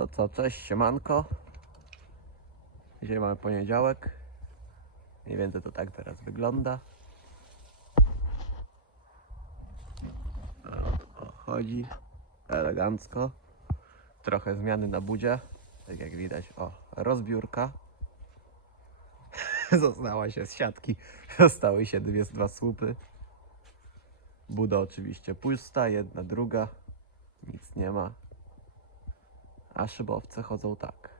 To co, cześć, siemanko. Dzisiaj mamy poniedziałek. Mniej więcej to tak teraz wygląda. Chodzi elegancko. Trochę zmiany na budzie. Tak jak widać, o, rozbiórka. Została się z siatki. Zostały się dwie, dwa słupy. Buda oczywiście pusta, jedna, druga. Nic nie ma. A szybowce chodzą tak.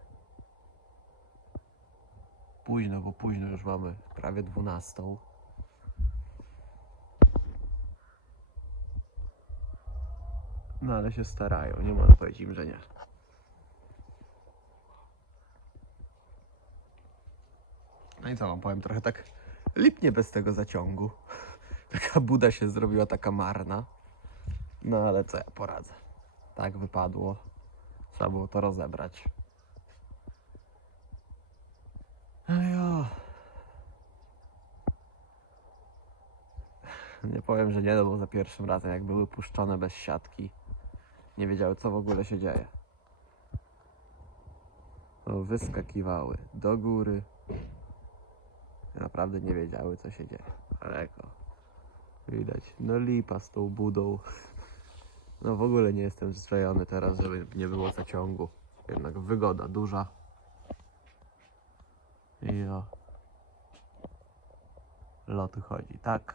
Późno, bo późno już mamy prawie 12. No ale się starają, nie można powiedzieć im, że nie. No i co wam powiem, trochę tak lipnie bez tego zaciągu. Taka buda się zrobiła taka marna. No ale co ja poradzę. Tak wypadło. Trzeba było to rozebrać. Ajo. Nie powiem, że nie, no bo za pierwszym razem jak były puszczone bez siatki, nie wiedziały co w ogóle się dzieje. No, wyskakiwały do góry. Naprawdę nie wiedziały co się dzieje. Daleko. Widać, no lipa z tą budą. No w ogóle nie jestem przyzwyczajony teraz, żeby nie było zaciągu. Jednak wygoda duża. I o. Loty chodzi, tak.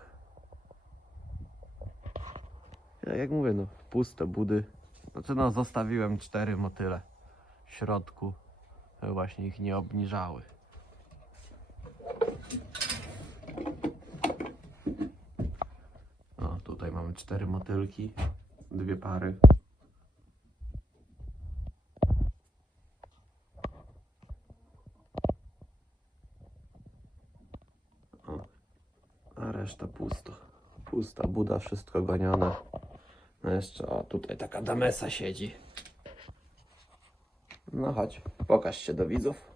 Ja, jak mówię, no puste budy. Znaczy no zostawiłem cztery motyle w środku. żeby Właśnie ich nie obniżały. O, tutaj mamy cztery motylki, dwie pary. O, a reszta pusto. Pusta buda, wszystko gonione. No jeszcze, o, tutaj taka damesa siedzi. No chodź, pokaż się do widzów.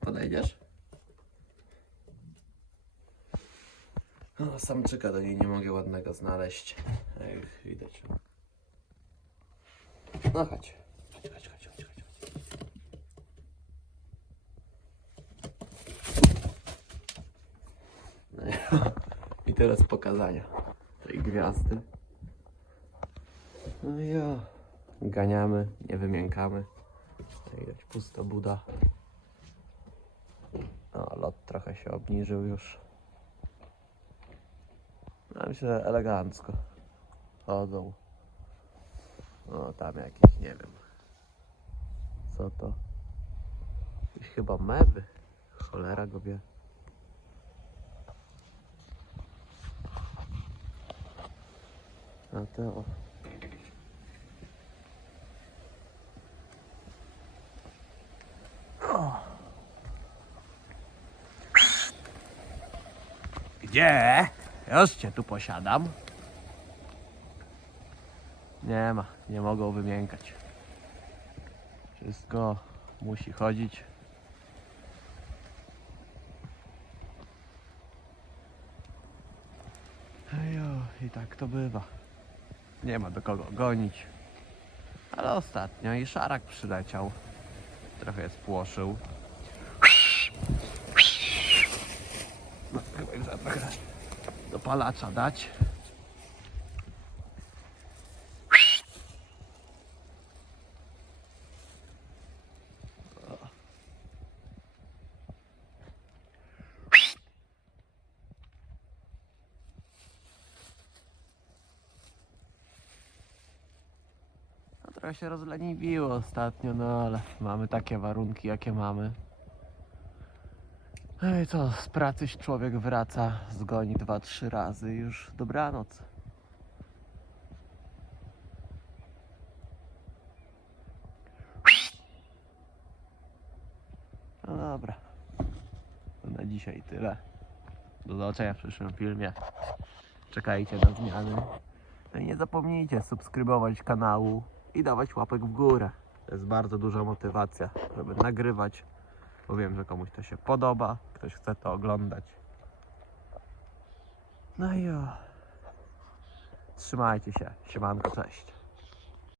Podejdziesz? No, samczyka do niej nie mogę ładnego znaleźć. Jak widać. No chodź. Chodź, chodź, chodź, chodź, chodź. No i- teraz pokazania tej gwiazdy. No ja. Ganiamy, nie wymiękamy. Jak Widać pusta buda. No, lot trochę się obniżył już. Ja myślę, że elegancko chodzą. No tam jakieś, nie wiem. Co to? Jakieś chyba mewy. Cholera go wie. A to o. Gdzie? Już cię tu posiadam. Nie ma, nie mogą wymiękać. Wszystko musi chodzić. Ejo, i tak to bywa. Nie ma do kogo gonić. Ale ostatnio i szarak przyleciał. Trochę spłoszył. No, chyba już za dopalacza dać. Trochę się rozleniwiło ostatnio, no ale mamy takie warunki, jakie mamy. No i co, z pracy człowiek wraca, zgoni dwa, trzy razy już dobranoc. No dobra. To na dzisiaj tyle. Do zobaczenia w przyszłym filmie. Czekajcie na zmiany. No i nie zapomnijcie subskrybować kanału i dawać łapek w górę. To jest bardzo duża motywacja, żeby nagrywać bo wiem, że komuś to się podoba, ktoś chce to oglądać. No i o. Trzymajcie się. Siemanko, cześć.